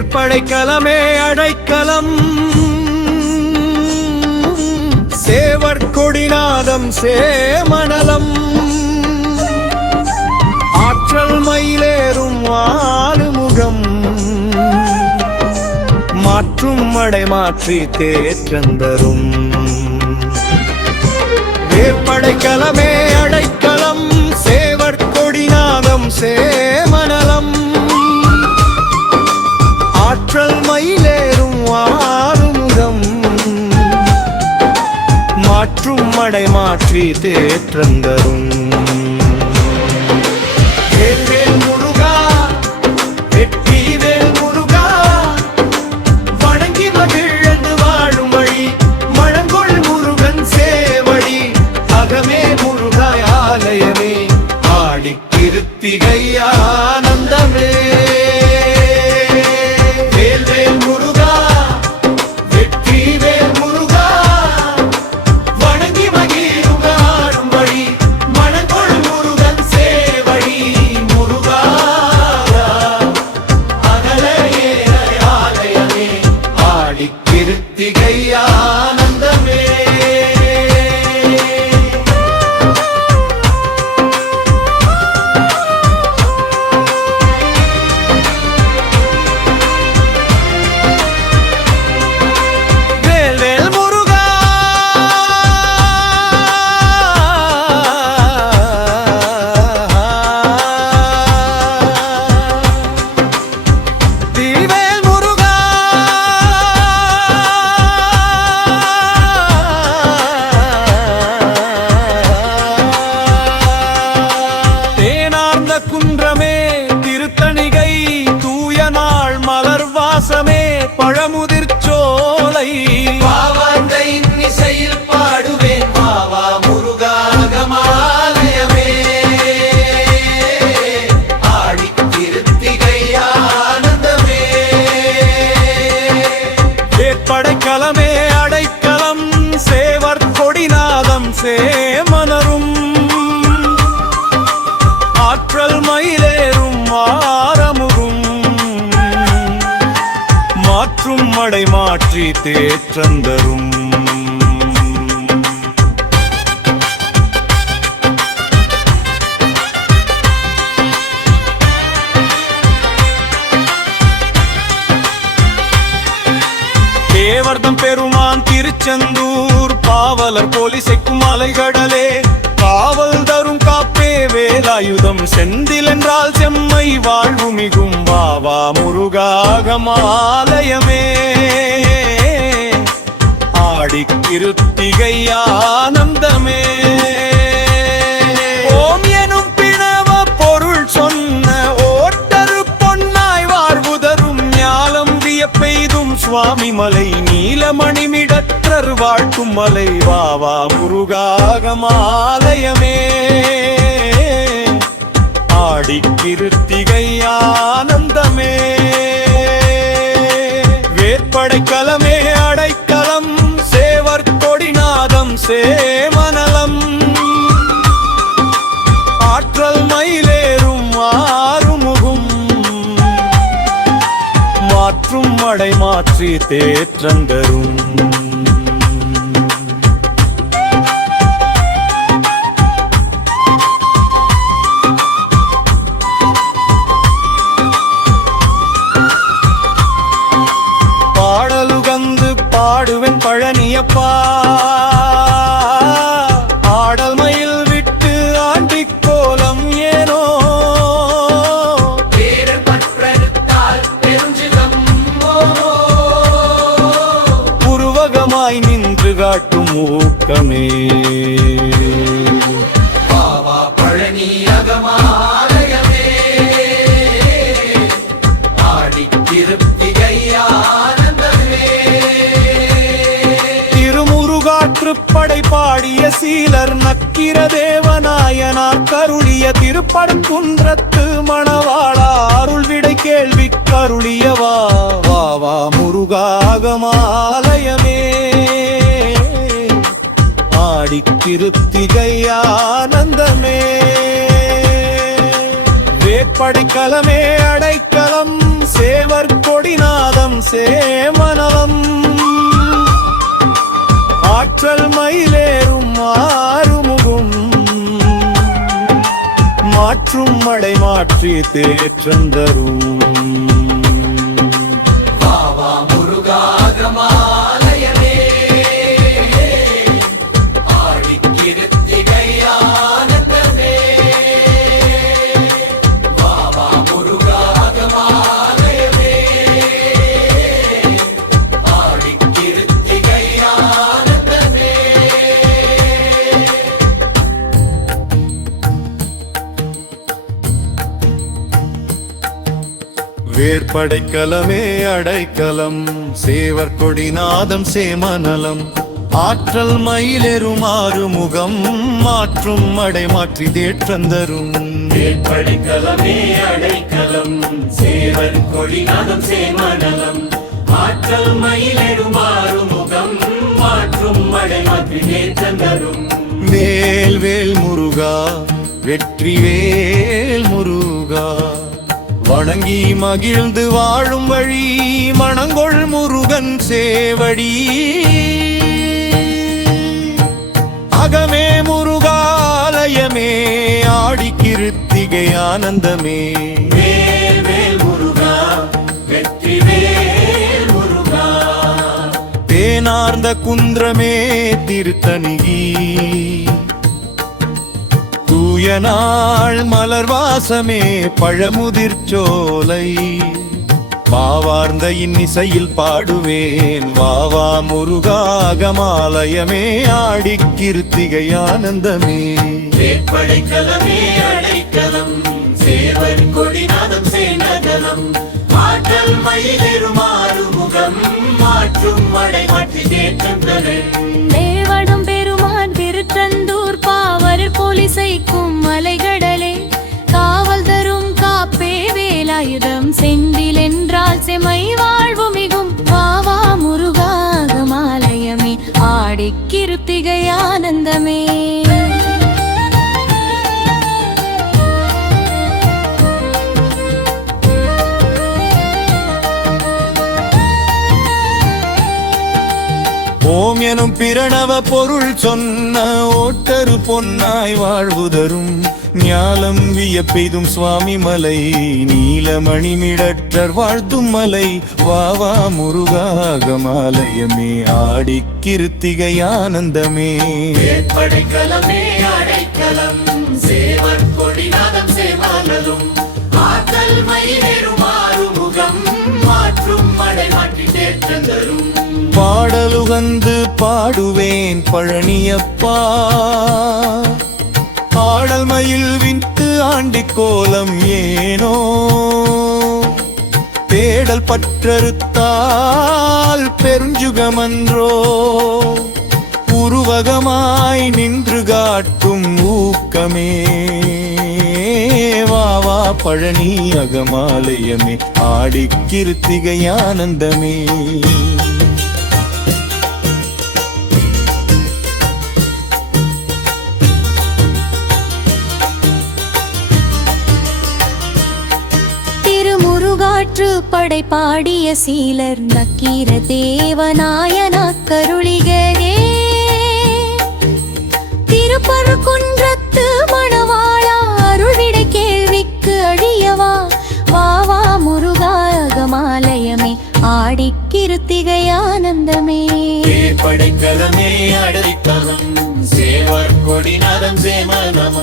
வேற்படைக்கலமே அடைக்கலம் சேவர் கொடிநாதம் சேமணலம் ஆற்றல் மயிலேறும் ஆளுமுகம் மாற்றும் மடை மாற்றி தேற்றந்தரும் வேற்படைக்கலமே அடைக்கலம் சேவர் கொடிநாதம் சேமணலம் ஆற்றல் மயிலேறும் ஆறுமுகம் மாற்றும் மடை மாற்றி தேற்றந்தரும் வேல்வேல் முருகா வெற்றி வேல் முருகா வணங்கி மகிழ்ந்து வாழும் வழி மழங்கொள் முருகன் சேவடி அகமே முருகாய் ஆலயமே ஆடி கிருத்திகை ஆனந்தமே கிருத்திகை ஆனந்தமே வேல்வேல் முருகா குன்றமே திருத்தணிகை தூய நாள் மலர் வாசமே பழமுதிர் சோலை இசையில் பாடுவேன் வாவா முருகாகமாலயமே ஆடி திருத்திகை ஆனந்தமே வேற்படைக்கலமே அடைக்கலம் சேவர் கொடிநாதம் சேமணரும் ஆற்றல் மயிலேறும் ஆரமுகும் மாற்றும் மடை மாற்றி தேற்றந்தரும் தேவர்தம் பெருமான் திருச்செந்தூர் பாவலர் போலிசைக்கும் அலைகடலே காவல் தரும் காப்பே வேலாயுதம் செந்தில் என்றால் செம்மை வாழ்வு மிகும் வாவா முருகாகமாலயமே ஆடி கிருத்திகை ஆனந்தமே ஓம் எனும் பிணவ பொருள் சொன்ன ஓட்டரு பொன்னாய் வாழ்வுதரும் ஞாலம் வியப்பெய்தும் சுவாமி மலை நீலமணிமிடற்றர் வாழ்த்தும் மலை வாவா முருகாகமாலயமே ஆடி கிருத்திகை ஆனந்தமே வேற்படைக்கலமே அடைக்கலம் சேவர் கொடிநாதம் சேமணலம் ஆற்றல் மயிலேறும் ஆறுமுகும் மாற்றும் மடை மாற்றி தேற்றந்தரும் பாடலுகந்து பாடுவேன் பழனியப்பா ஆடல் மயில் விட்டு ஆண்டிக் கோலம் ஏனோ உருவகமாய் நின்று காட்டும் ஊக்கமே பாவா பழனி அகமாலயமே ஆடி திருத்திகை திருப்படை பாடிய சீலர் நக்கிர தேவநாயனார் கருளிய திருப்படங்குன்றத்து மணவாளா அருள் விடை கேள்வி கருளியவா வாவா முருகாகமாலயமே ஆடி கிருத்திகை ஆனந்தமே வேற்படைக்கலமே அடைக்கலம் சேவ சேவர் கொடிநாதம் சேமனலம் ஆற்றல் மயிலேறும் ஆறுமுகம் மாற்றும் மடை மாற்றி தேற்றந்தரும் வாவா முருகாகமாலயமே ஆடிக்கிருத்திகை ஆனந்தமே வாவா முருகாகமாலயமே ஆடிக்கிருத்திகை ஆனந்தமே வேற்படைக்கலமே அடைக்கலம் சேவர் கொடிநாதம் சேமநலம் ஆற்றல் மயிலெரும் ஆறுமுகம் மாற்றும் மடை மாற்றி தேற்றந்தரும் வேற்படைக்கலமே அடைக்கலம் சேவர் கொடிநாதம் சேமநலம் ஆற்றல் மயிலெடும் ஆறுமுகம் மாற்றும் மடை மாற்றி தேற்றந்தரும் வேல் வேல் முருகா வெற்றி வேல் முருகா வணங்கி மகிழ்ந்து வாழும் வழி மணங்கொள் முருகன் சேவடி அகமே முருகாலயமே ஆடிக்கிருத்திகை ஆனந்தமே வேல் வேல் முருகா வெற்றி வேல் முருகா தேனார்ந்த குன்றமே திருத்தணிகி தூய நாள் மலர் வாசமே பழமுதிர்ச்சோலை பாவார்ந்த இன்னிசையில் பாடுவேன் வாவா முருகாகமாலயமே ஆடிக்கிருத்திகை ஆனந்தமே வேற்படைக்கலமே அடைக்கலம் சேவர் கொடிநாதம் சேமநலம் ஆற்றல் மயிலெரும் ஆறுமுகம் மாற்றும் மடை மாற்றி தேற்றந்தரும் தேவடும் பெருமான் திருச்செந்தூர் பாவர் போலிசைக்கும் மலைகடலே காவல் தரும் காப்பே வேலாயுதம் செந்தில் என்றால் செமை வாழ்வு மிகும் வாவா முருகாகமாலயமே ஆடிக்கிருத்திகை ஆனந்தமே ஓம் எனும் பிரணவ பொருள் சொன்ன ஓட்டரு பொன்னாய் வாழ்வுதரும் ஞாலம் வியப்பெய்தும் சுவாமி மலை நீலமணிமிடற்றர் வாழ்த்தும் மலை வாவா முருகாகமாலயமே ஆடிக்கிருத்திகை ஆனந்தமே வேற்படைக்கலமே அடைக்கலம் சேவர் கொடிநாதம் சேமநலம் ஆற்றல் மயிலெரும் ஆறுமுகம் மாற்றும் மடை மாற்றி தேற்றந்தரும் பாடலுகந்து பாடுவேன் பழனியப்பா ஆடல் மயில் விட்டு ஆண்டி கோலம் ஏனோ தேடல் பற்றறுத்தால் பெருஞ்சுகமன்றோ உருவகமாய் நின்று காட்டும் ஊக்கமே வாவா பழனி அகமாலயமே ஆடிக்கிருத்திகை ஆனந்தமே திருமுருகாற்று படை பாடிய சீலர் நக்கீர தேவநாயன கருளிகரே திருப்பரங்குன்றத்து மணவாளா அருள்விடை கேள்விக்கு அழியவா வாவா முருகாகமாலயமே ஆடிக்கிருத்திகை ஆனந்தமே வேற்படைக்கலமே அடைக்கலம் சேவர் கொடிநாதம் சேமநலம்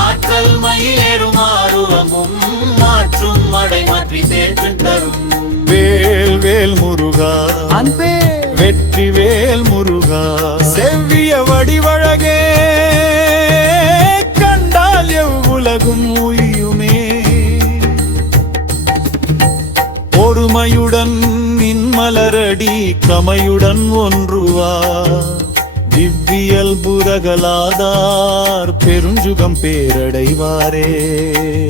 ஆற்றல் மயிலெரும் ஆறுமுகம் மாற்றும் மடை மாற்றி தேற்றந்தரும் வேல் வேல் முருகா அன்பே வெற்றி வேல் முருகா செவ்விய வடிவழகே கண்டால் எவ்வுலகும் உய்யுமே ஒருமையுடன் நின்மலரடி கமையுடன் ஒன்றுவா திவ்வியல் புரகலாதார் பெருஞ்சுகம் பேரடைவாரே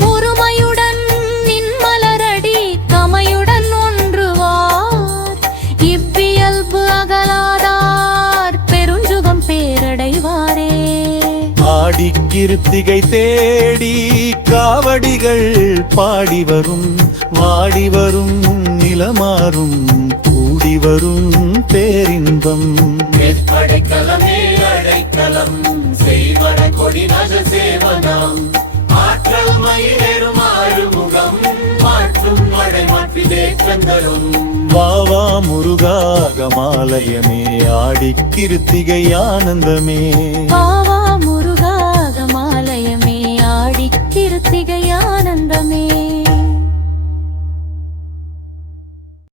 பொறுமையுடன் நின்மலரடி கமையுடன் ஒன்றுவார் இவ்வியல்பு அகலாதார் பெருஞ்சுகம் பேரடைவாரே ஆடிக்கிருத்திகை தேடி காவடிகள் பாடி வரும் வாடி வரும் நிலமாறும் கூடி வரும் பேரின்பம் படைக்கலமே அடைக்கலம் செய்வன கொடி நக சேவனம் ஆற்றல் மயிலேறும் ஆறுமுகம் மாற்றும் மழை மாற்றி தேற்றந்தரும் வாவா முருகாகமாலயமே ஆடி கிருத்திகை ஆனந்தமே வா